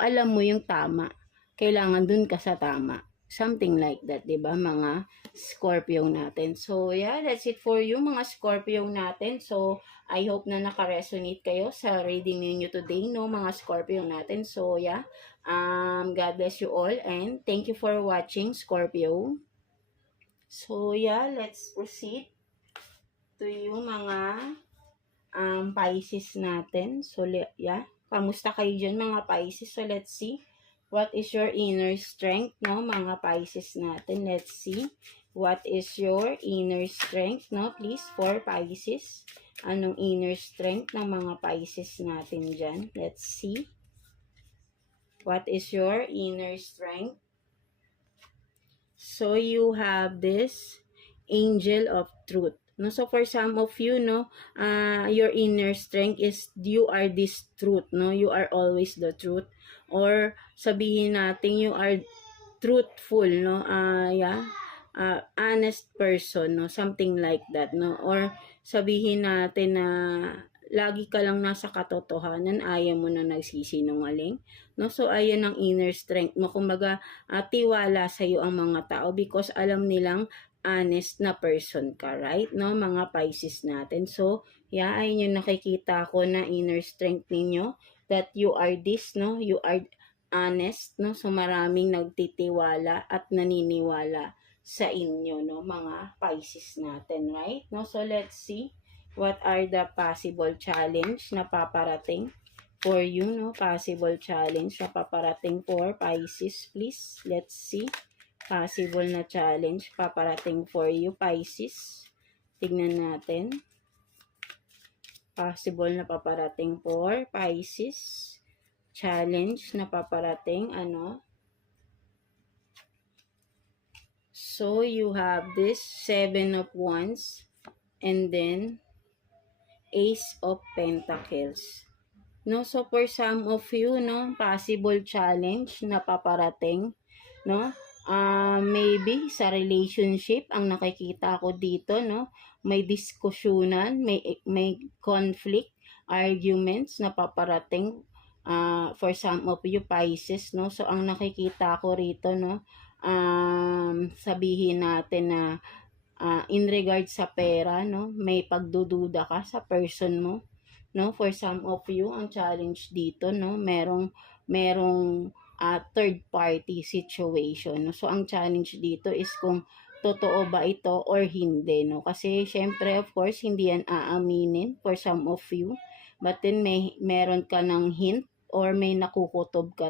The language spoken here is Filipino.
alam mo yung tama. Kailangan dun ka sa tama. Something like that, di ba, mga Scorpio natin. So, yeah, that's it for you, mga Scorpio natin. So, I hope na naka-resonate kayo sa reading ninyo today, no, mga Scorpio natin. So, yeah, God bless you all and thank you for watching, Scorpio. So, yeah, let's proceed to you, mga Pisces natin. So, yeah, kamusta kayo dyan, mga Pisces? So, let's see. What is your inner strength, no, mga Pisces natin? Let's see. What is your inner strength, no, please, for Pisces? Anong inner strength ng mga Pisces natin dyan? Let's see. What is your inner strength? So, you have this angel of truth. No, so for some of you, no, your inner strength is you are this truth, no, you are always the truth, or sabihin natin you are truthful, no, yeah, honest person, no, something like that, no, or sabihin natin na lagi ka lang nasa katotohanan, ayaw mo na nagsisinungaling, no, so ayan ang inner strength mo, kumbaga tiwala sa iyo ang mga tao because alam nilang honest na person ka, right, no, mga Pisces natin. So yeah, ayun yung nakikita ko na inner strength ninyo, that you are this, no, you are honest, no, so maraming nagtitiwala at naniniwala sa inyo, no, mga Pisces natin, right, no. So let's see what are the possible challenge na paparating for you, no, possible challenge na paparating for Pisces, please. Let's see, possible na challenge paparating for you, Pisces. Tignan natin, possible na paparating for Pisces, challenge na paparating, ano. So you have this 7 of Wands and then Ace of Pentacles, no. So for some of you, no, possible challenge na paparating, no, maybe sa relationship ang nakikita ko dito, no, may diskusyonan, may conflict, arguments na paparating for some of you, Pisces, no. So ang nakikita ko rito, no, sabihin natin na in regard sa pera, no, may pagdududa ka sa person mo, no. For some of you, ang challenge dito, no, merong third party situation, no. So ang challenge dito is kung totoo ba ito or hindi, no, kasi syempre of course hindi yan aaminin for some of you, but then meron ka ng hint or may nakukutob ka